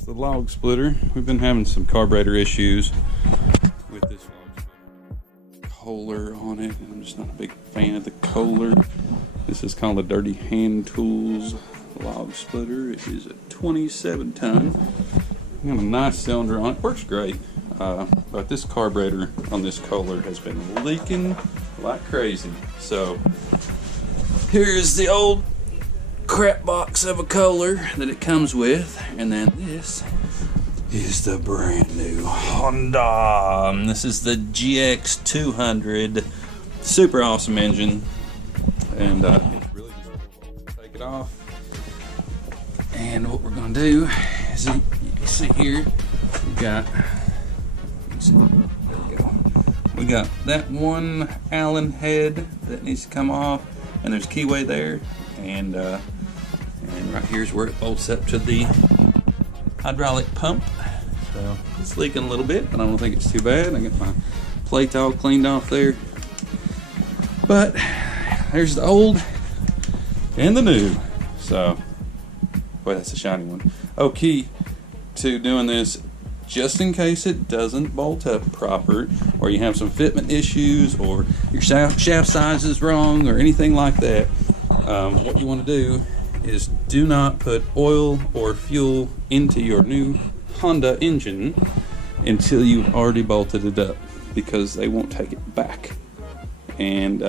Here's the log splitter. We've been having some carburetor issues with this log splitter. Kohler on it. I'm just not a big fan of the Kohler. This is called a Dirty Hand Tools log splitter. It is a 27 ton. Got a nice cylinder on it. Works great. But this carburetor on this Kohler has been leaking like crazy. So here's the old crap box of a Kohler that it comes with, and then this is the brand new Honda. This is the Gx200. Super awesome engine, and really just take it off. And what we're gonna do is, you can see here, we got that one Allen head that needs to come off, and there's keyway there, and right here's where it bolts up to the hydraulic pump. So it's leaking a little bit, but I don't think it's too bad. I got my plate all cleaned off there. But there's the old and the new. So, boy, that's a shiny one. Oh, key to doing this, just in case it doesn't bolt up proper, or you have some fitment issues, or your shaft size is wrong, or anything like that, what you want to do is do not put oil or fuel into your new Honda engine until you've already bolted it up, because they won't take it back. And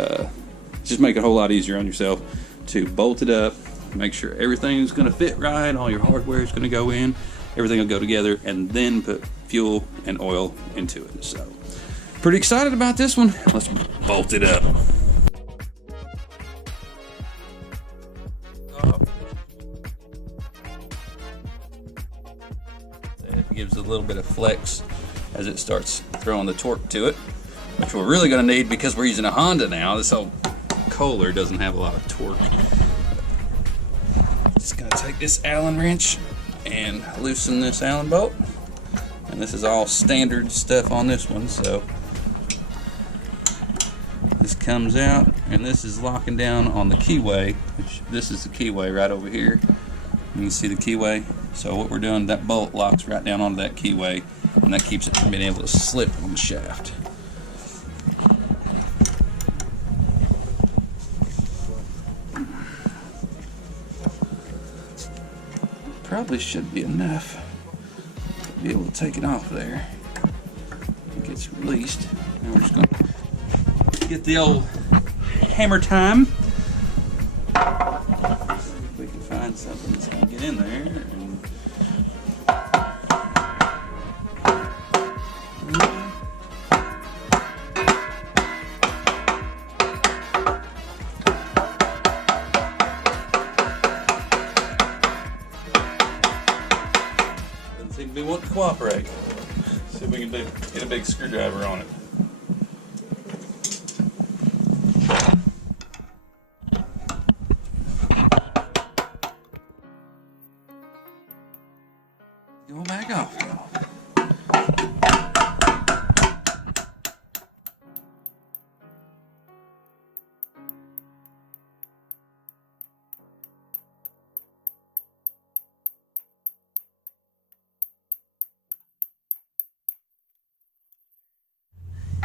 just make it a whole lot easier on yourself to bolt it up, make sure everything's going to fit right, all your hardware is going to go in, everything will go together, and then put fuel and oil into it. So pretty excited about this one. Let's bolt it up. It gives a little bit of flex as it starts throwing the torque to it, which we're really going to need because we're using a Honda now. This old Kohler doesn't have a lot of torque. Just going to take this Allen wrench and loosen this Allen bolt. And this is all standard stuff on this one, so this comes out, and this is locking down on the keyway, which this is the keyway right over here. You can see the keyway. So what we're doing, that bolt locks right down onto that keyway, and that keeps it from being able to slip on the shaft. Probably should be enough to be able to take it off there. It gets released. Now we're just going to get the old hammer time. See if we can find something that's going to get in there. Seem to be wanting to cooperate. See if we can get a big screwdriver on it. Go back off.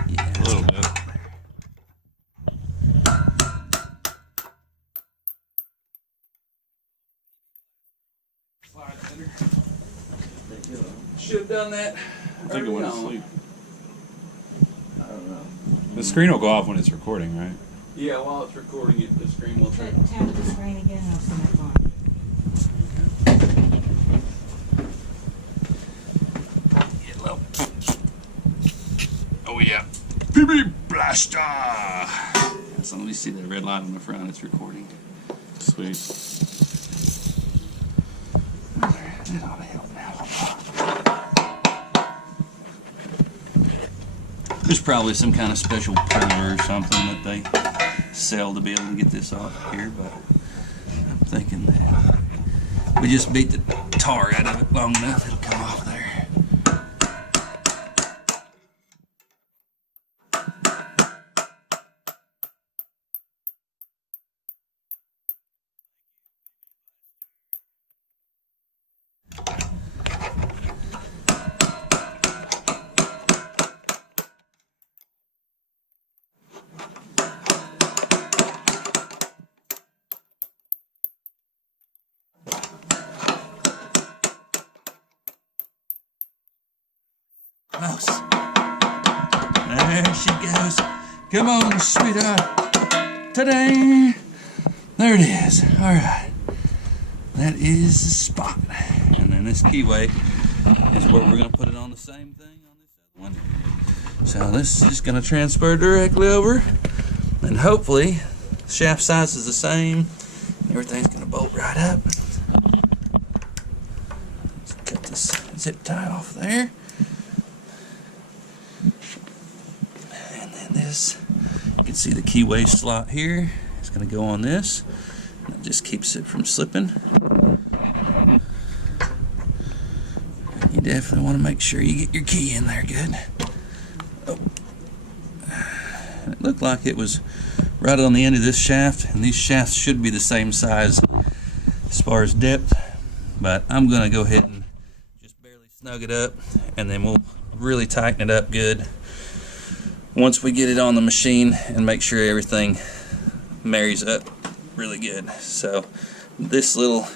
Yeah, a little bit. Should have done that. I think it went to sleep. I don't know. The screen will go off when it's recording, right? Yeah, while it's recording it, the screen will turn. Tap the screen again and I'll send it on. Get low. Oh yeah. PB Blaster! So let me see that red light on the front, it's recording. Sweet. That ought to help now. There's probably some kind of special puller or something that they sell to be able to get this off here, but I'm thinking that we just beat the tar out of it long enough, it'll come off there. she goes. Come on, sweetheart. Ta-da! There it is. All right. That is the spot. And then this keyway is where we're going to put it on the same thing on this other one. So this is just going to transfer directly over. And hopefully, the shaft size is the same. Everything's going to bolt right up. Let's cut this zip tie off there. And then this, you can see the keyway slot here. It's going to go on this. That just keeps it from slipping. You definitely want to make sure you get your key in there good. Oh. It looked like it was right on the end of this shaft, and these shafts should be the same size as far as depth, but I'm going to go ahead and just barely snug it up, and then we'll really tighten it up good once we get it on the machine and make sure everything marries up really good. So this little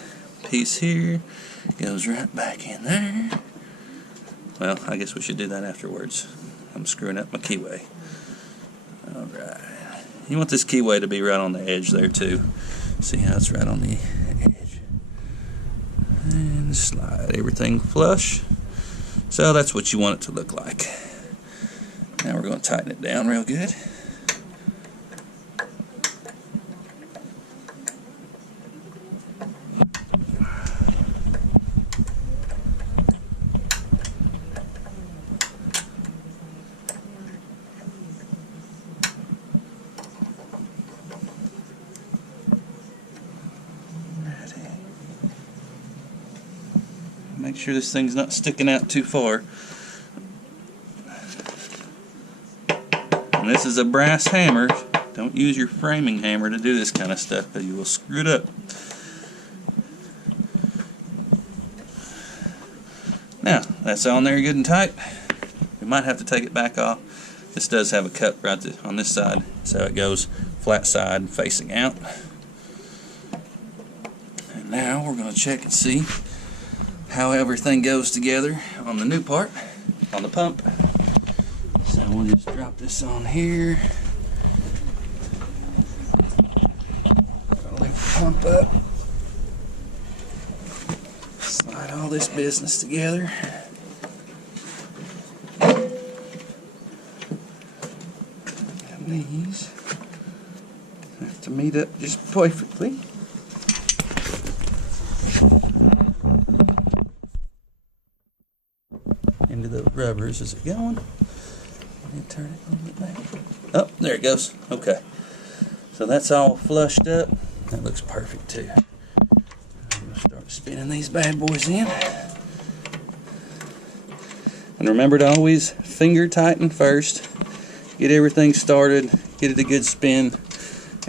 piece here goes right back in there. Well, I guess we should do that afterwards. I'm screwing up my keyway. Alright. You want this keyway to be right on the edge there too. See how it's right on the edge. And slide everything flush. So that's what you want it to look like. Now we're going to tighten it down real good. Make sure this thing's not sticking out too far. And this is a brass hammer. Don't use your framing hammer to do this kind of stuff, because you will screw it up. Now, that's on there good and tight. We might have to take it back off. This does have a cut right on this side, so it goes flat side facing out. And now we're going to check and see how everything goes together on the new part, on the pump. So we'll just drop this on here. Lift the pump up. Slide all this business together. And these have to meet up just perfectly. Into the rubbers. Is it going? Let me turn it a little bit back. Oh, there it goes. Okay. So that's all flushed up. That looks perfect too. I'm going to start spinning these bad boys in. And remember to always finger tighten first. Get everything started. Get it a good spin.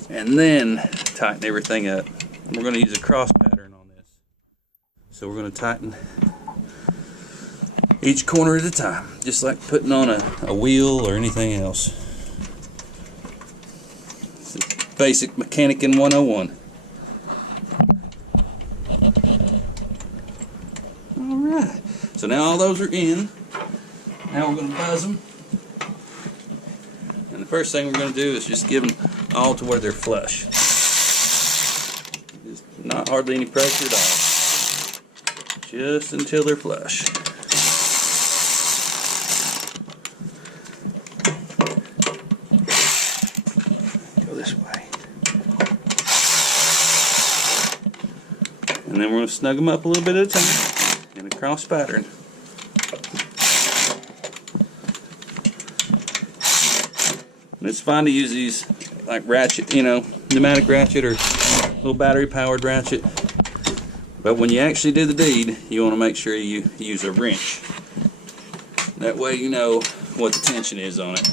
And then tighten everything up. And we're going to use a cross pattern on this. So we're going to tighten each corner at a time, just like putting on a wheel or anything else. It's basic mechanicking 101. Alright, so now all those are in. Now we're going to buzz them. And the first thing we're going to do is just give them all to where they're flush. Just not hardly any pressure at all. Just until they're flush. And then we're going to snug them up a little bit at a time in a cross pattern. And it's fine to use these like ratchet, pneumatic ratchet or little battery powered ratchet. But when you actually do the deed, you want to make sure you use a wrench. That way you know what the tension is on it.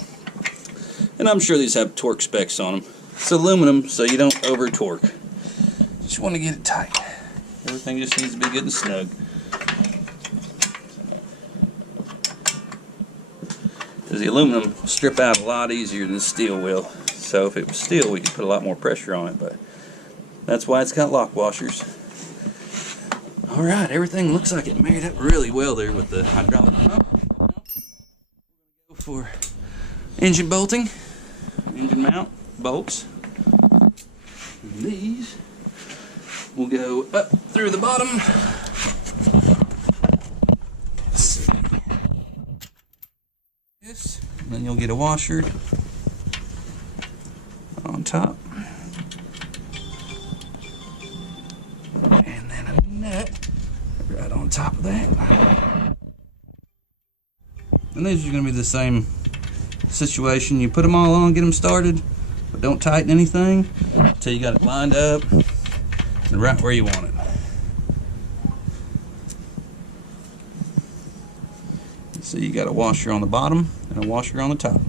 And I'm sure these have torque specs on them. It's aluminum, so you don't over torque. Just want to get it tight. Everything just needs to be good and snug. Because the aluminum will strip out a lot easier than steel will. So if it was steel, we could put a lot more pressure on it, but that's why it's got lock washers. Alright, everything looks like it married up really well there with the hydraulic pump. Go for engine bolting, engine mount bolts. And these will go up through the bottom. This, and then you'll get a washer on top. And then a nut right on top of that. And these are going to be the same situation. You put them all on, get them started, but don't tighten anything until you got it lined up and right where you want it. So you got a washer on the bottom and a washer on the top.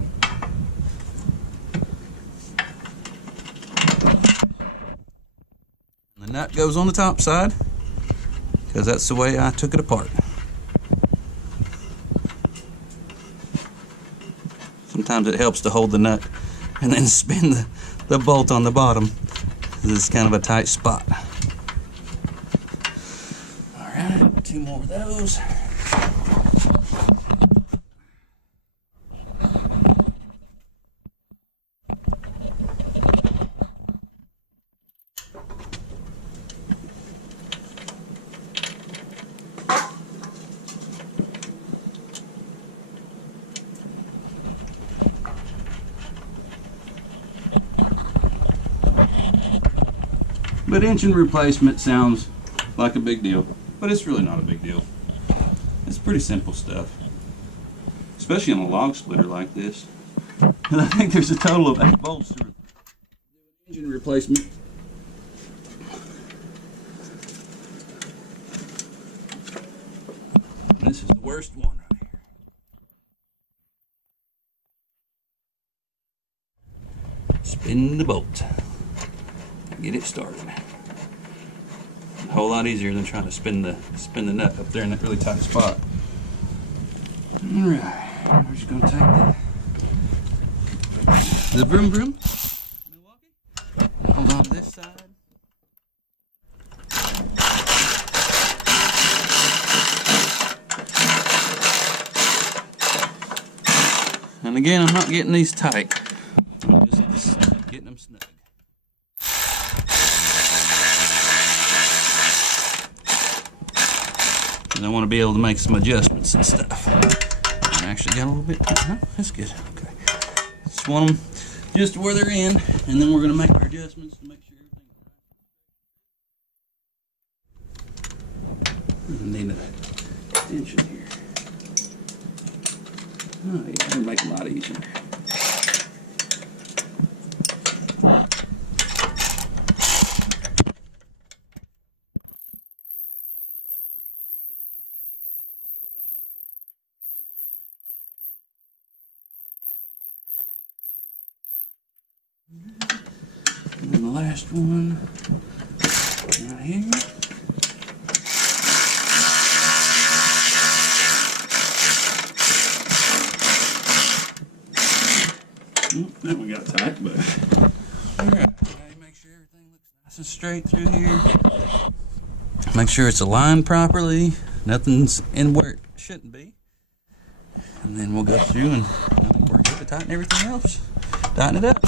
And the nut goes on the top side because that's the way I took it apart. Sometimes it helps to hold the nut and then spin the bolt on the bottom. This is kind of a tight spot. Alright, 2 more of those. But engine replacement sounds like a big deal, but it's really not a big deal. It's pretty simple stuff, especially on a log splitter like this. And I think there's a total of 8 bolts to do engine replacement. And this is the worst one right here. Spin the bolt. Get it started. A whole lot easier than trying to spin the nut up there in that really tight spot. Alright, we're just gonna take the broom Milwaukee. Hold on to this side. And again, I'm not getting these tight. I'm just getting them snug. And I want to be able to make some adjustments and stuff. I actually got a little bit. No, that's good. Okay. Just want them just where they're in, and then we're going to make our adjustments to make sure everything's right. Need an extension here. Oh yeah, that'll make it a lot easier. And then the last one right here. That one got tight, but alright. Make sure everything looks nice and straight through here. Make sure it's aligned properly. Nothing's in where it shouldn't be. And then we'll go through and we're good to tighten everything else. Tighten it up.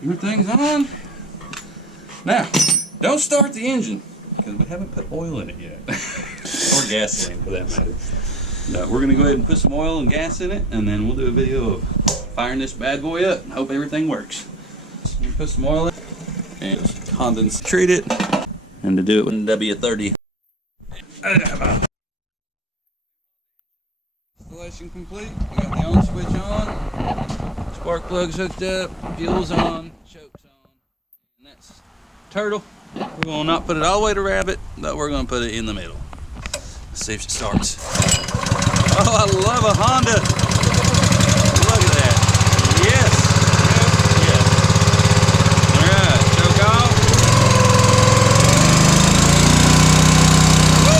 Everything's on. Now, don't start the engine because we haven't put oil in it yet, or gasoline for that matter. No, we're gonna go ahead and put some oil and gas in it, and then we'll do a video of firing this bad boy up and hope everything works. Put some oil in and condense, treat it, and to do it with W30. Installation complete. We got the on switch on, spark plugs hooked up, fuel's on, choke's on, and that's turtle. We will not put it all the way to rabbit, but we're going to put it in the middle. Let's see if it starts. Oh, I love a Honda. Look at that. Yes. Yes. All right, choke off. Woo!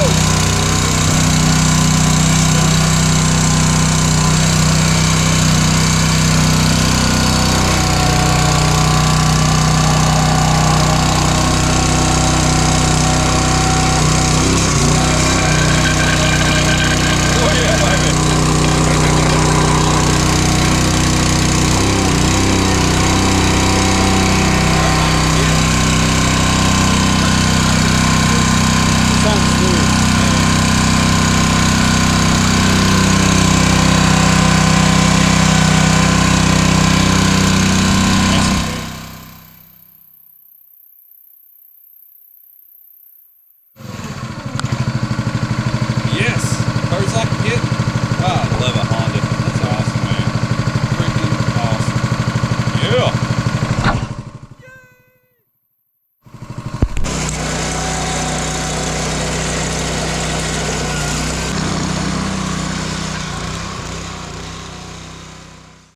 like to get? Oh, I love it.